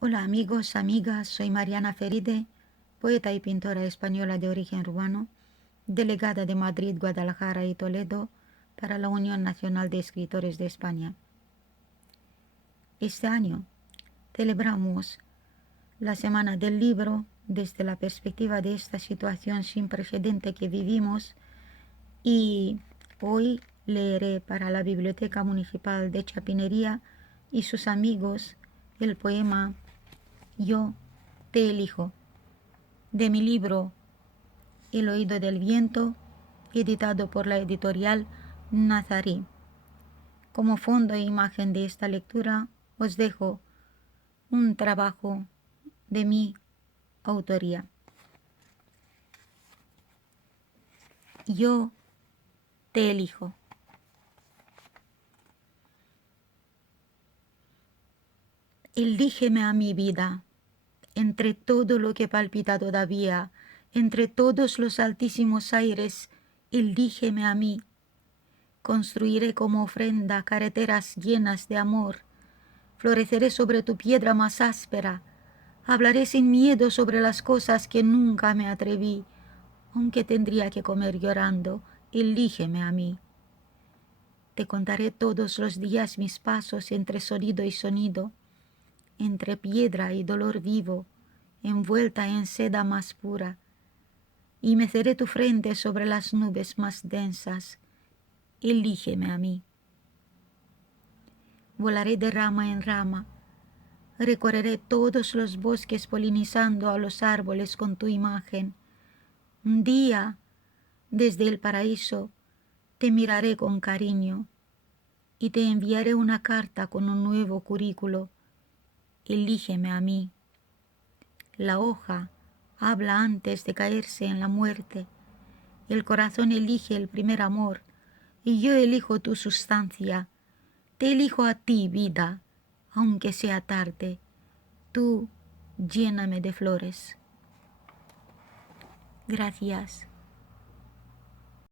Hola amigos, amigas, soy Mariana Feride, poeta y pintora española de origen rumano, delegada de Madrid, Guadalajara y Toledo para la Unión Nacional de Escritores de España. Este año celebramos la Semana del Libro desde la perspectiva de esta situación sin precedente que vivimos y hoy leeré para la Biblioteca Municipal de Chapinería y sus amigos el poema Yo te elijo, de mi libro El oído del viento, editado por la editorial Nazarí. Como fondo e imagen de esta lectura os dejo un trabajo de mi autoría. Yo te elijo. Elígeme a mi vida, entre todo lo que palpita todavía, entre todos los altísimos aires, elígeme a mí. Construiré como ofrenda carreteras llenas de amor, floreceré sobre tu piedra más áspera, hablaré sin miedo sobre las cosas que nunca me atreví, aunque tendría que comer llorando, elígeme a mí. Te contaré todos los días mis pasos entre sonido y sonido, entre piedra y dolor vivo, envuelta en seda más pura, y meceré tu frente sobre las nubes más densas. Elígeme a mí. Volaré de rama en rama, recorreré todos los bosques polinizando a los árboles con tu imagen. Un día, desde el paraíso, te miraré con cariño y te enviaré una carta con un nuevo currículo. Elígeme a mí. La hoja habla antes de caerse en la muerte. El corazón elige el primer amor y yo elijo tu sustancia. Te elijo a ti, vida, aunque sea tarde. Tú lléname de flores. Gracias.